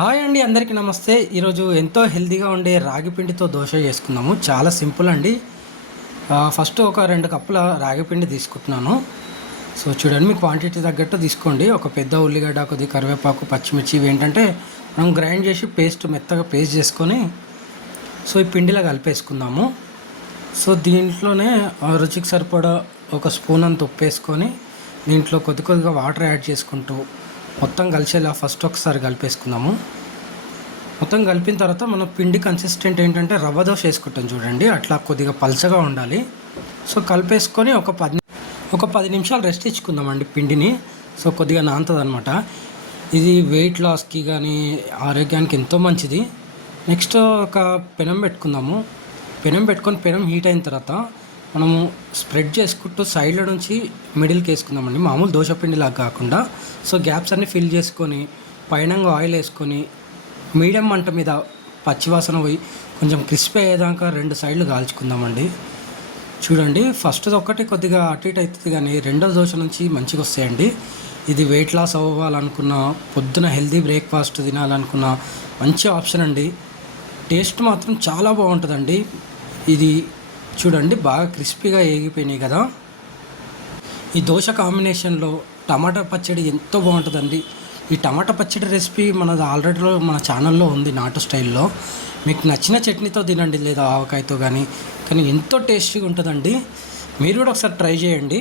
Hi అండి, అందరికీ నమస్తే. ఈరోజు ఎంతో హెల్తీగా ఉండే రాగి పిండితో దోశ చేసుకుందాము. చాలా సింపుల్ అండి. ఫస్ట్ ఒక 2 కప్పుల రాగి పిండి తీసుకుంటున్నాను. సో చూడండి, మీ క్వాంటిటీ తగ్గట్టు తీసుకోండి. ఒక పెద్ద ఉల్లిగడ్డ, కొద్దిగా కరివేపాకు, పచ్చిమిర్చి ఇవి ఏంటంటే మనం గ్రైండ్ చేసి మెత్తగా పేస్ట్ చేసుకొని సో ఈ పిండిలో కలిపేసుకుందాము. సో దీంట్లోనే రుచికి సరిపడా ఒక స్పూన్ అంత ఉప్పు వేసుకొని దీంట్లో కొద్దిగా వాటర్ యాడ్ చేసుకుంటూ మొత్తం కలిసేలా ఫస్ట్ ఒకసారి కలిపేసుకుందాము. మొత్తం కలిపిన తర్వాత మన పిండి కన్సిస్టెంట్ ఏంటంటే రవ్వ దోశ వేసుకుంటాం చూడండి, అట్లా కొద్దిగా పలచగా ఉండాలి. సో కలిపేసుకొని ఒక 10 నిమిషాలు రెస్ట్ ఇచ్చుకుందామండి పిండిని. సో కొద్దిగా నానుతుంది అనమాట. ఇది వెయిట్ లాస్కి కానీ ఆరోగ్యానికి ఎంతో మంచిది. నెక్స్ట్ ఒక పెనం పెట్టుకుందాము. పెనం హీట్ అయిన తర్వాత మనము స్ప్రెడ్ చేసుకుంటూ సైడ్ల నుంచి మిడిల్కి వేసుకుందామండి, మామూలు దోశ పిండిలాగా కాకుండా. సో గ్యాప్స్ అన్నీ ఫిల్ చేసుకొని పైన ఆయిల్ వేసుకొని మీడియం మంట మీద పచ్చివాసన పోయి కొంచెం క్రిస్పీ అయ్యేదాకా 2 సైడ్లు కాల్చుకుందామండి. చూడండి, ఫస్ట్ ఒకటి కొద్దిగా అటు ఇటు అవుతుంది కానీ రెండో దోశ నుంచి మంచిగా వస్తాయండి. ఇది వెయిట్ లాస్ అవ్వాలనుకున్న, పొద్దున హెల్తీ బ్రేక్ఫాస్ట్ తినాలనుకున్న మంచి ఆప్షన్ అండి. టేస్ట్ మాత్రం చాలా బాగుంటుందండి. ఇది చూడండి, బాగా క్రిస్పీగా ఏగిపోయినాయి కదా. ఈ దోశ కాంబినేషన్లో టమాటా పచ్చడి ఎంతో బాగుంటుందండి. ఈ టమాటా పచ్చడి రెసిపీ ఆల్రెడీ మన ఛానల్లో ఉంది, నాటు స్టైల్లో. మీకు నచ్చిన చట్నీతో తినండి, లేదా ఆవకాయతో కానీ ఎంతో టేస్టీగా ఉంటుందండి. మీరు కూడా ఒకసారి ట్రై చేయండి.